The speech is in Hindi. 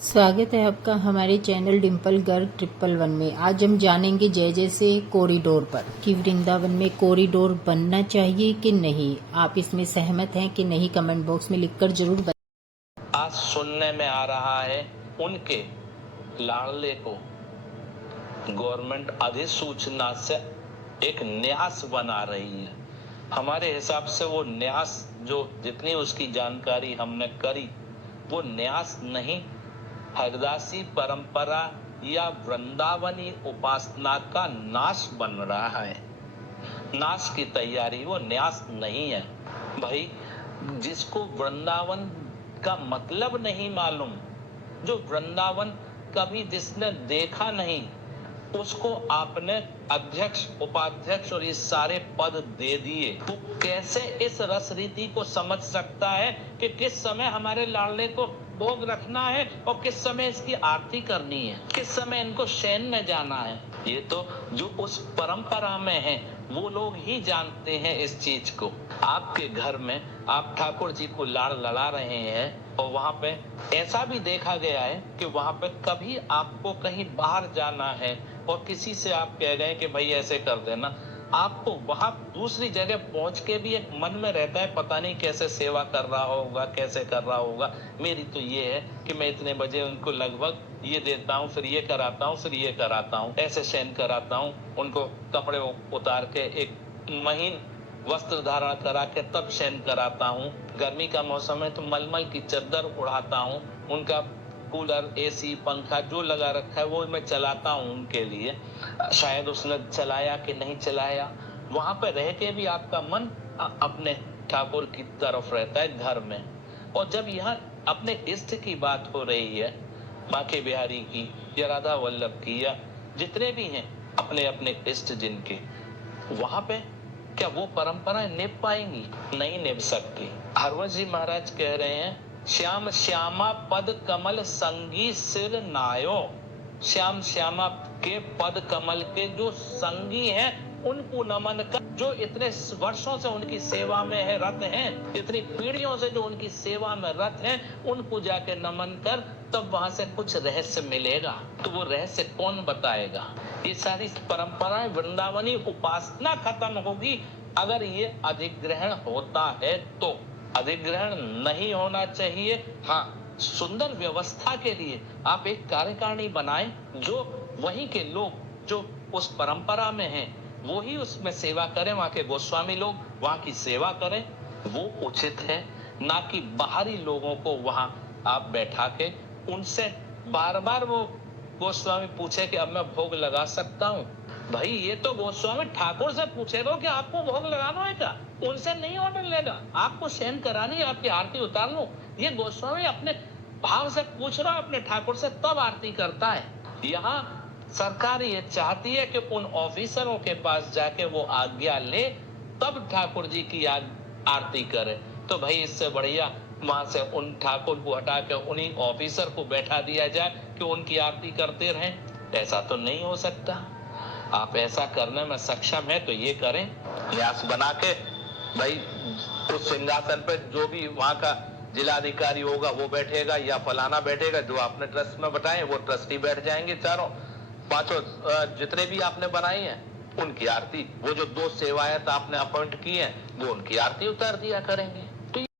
स्वागत है आपका हमारे चैनल डिम्पल गर्ग 111 में। आज हम जानेंगे जय जय से कॉरिडोर पर कि वृंदावन में कॉरिडोर बनना चाहिए कि नहीं। आप इसमें सहमत हैं कि नहीं, कमेंट बॉक्स में लिखकर जरूर बताएं। आज सुनने में आ रहा है उनके लाडले को गवर्नमेंट अधिसूचना से एक न्यास बना रही है। हमारे हिसाब से वो न्यास, जो जितनी उसकी जानकारी हमने करी, वो न्यास नहीं, हरदासी परंपरा या वृंदावनी उपासना का नाश बन रहा है। नाश की तैयारी, वो न्यास नहीं है भाई। जिसको वृंदावन का मतलब नहीं मालूम, जो वृंदावन कभी जिसने देखा नहीं, उसको आपने अध्यक्ष, उपाध्यक्ष और ये सारे पद दे दिए। वो कैसे इस रस रीति को समझ सकता है कि किस समय हमारे लाडले को भोग रखना है और किस समय इसकी आरती करनी है, किस समय इनको शयन में जाना है। ये तो जो उस परंपरा में है वो लोग ही जानते हैं इस चीज को। आपके घर में आप ठाकुर जी को लाड़ लड़ा रहे हैं और वहां पे ऐसा भी देखा गया है कि वहां पे कभी आपको कहीं बाहर जाना है और किसी से आप कह गए कि भाई ऐसे कर देना, आपको वहां दूसरी जगह पहुंच के भी एक मन में रहता है पता नहीं कैसे सेवा कर रहा होगा, कैसे कर रहा होगा। मेरी तो ये है कि मैं इतने बजे उनको लगभग ये देता हूँ, फिर ये कराता हूँ, फिर ये कराता हूँ, ऐसे शयन कराता हूँ, उनको कपड़े उतार के एक महीन वस्त्र धारण करा के तब शयन कराता हूँ। गर्मी का मौसम है तो मलमल की चादर उड़ाता हूँ, उनका कूलर, एसी, पंखा जो लगा रखा है वो मैं चलाता हूँ उनके लिए। शायद उसने चलाया कि नहीं चलाया, वहां पे रह के भी आपका मन अपने ठाकुर की तरफ रहता है घर में। और जब यहाँ अपने इष्ट की बात हो रही है, बांके बिहारी की या राधा वल्लभ की या जितने भी हैं अपने अपने इष्ट जिनके, वहां पे क्या वो परंपराएं निभ पाएंगी? नहीं निभ सकती। हरवंश जी महाराज कह रहे हैं, श्याम श्यामा पद कमल संगी सिर नायो। श्याम श्यामा के पद कमल के जो संगी हैं उनको नमन कर, जो इतने वर्षों से उनकी सेवा में है, रत हैं, इतनी पीढ़ियों से जो उनकी सेवा में रत हैं, उनको जाके नमन कर, तब वहां से कुछ रहस्य मिलेगा। तो वो रहस्य कौन बताएगा? ये सारी परंपराएं, वृंदावनी उपासना खत्म होगी अगर ये अधिग्रहण होता है तो। अधिग्रहण नहीं होना चाहिए। हाँ, सुंदर व्यवस्था के लिए आप एक कार्यकारिणी बनाएं, जो वहीं के लोग जो उस परंपरा में हैं वो ही उसमें सेवा करें, वहां के गोस्वामी लोग वहां की सेवा करें, वो उचित है। ना कि बाहरी लोगों को वहां आप बैठा के उनसे बार बार वो गोस्वामी पूछे कि अब मैं भोग लगा सकता हूँ। भाई ये तो गोस्वामी ठाकुर से पूछेगा कि आपको भोग लगाना है क्या, उनसे नहीं ऑर्डर लेगा। आपको शयन करानी है, आपकी आरती उतार लो, ये गोस्वामी अपने भाव से पूछ रहा है अपने ठाकुर से, तब आरती करता है। यहाँ सरकार ये चाहती है कि उन ऑफिसरों के पास जाके वो आज्ञा ले, तब ठाकुर जी की आरती करे। तो भाई इससे बढ़िया वहां से उन ठाकुर को हटा के उन्हीं ऑफिसर को बैठा दिया जाए कि उनकी आरती करते रहें। ऐसा तो नहीं हो सकता। आप ऐसा करने में सक्षम है तो ये करें, न्यास बना के। भाई उस सिंहासन पे जो भी वहां का जिलाधिकारी होगा वो बैठेगा या फलाना बैठेगा, जो आपने ट्रस्ट में बताए वो ट्रस्टी बैठ जाएंगे, चारों पांचों जितने भी आपने बनाई हैं उनकी आरती, वो जो 2 सेवायत आपने अपॉइंट की हैं वो उनकी आरती उतार दिया करेंगे।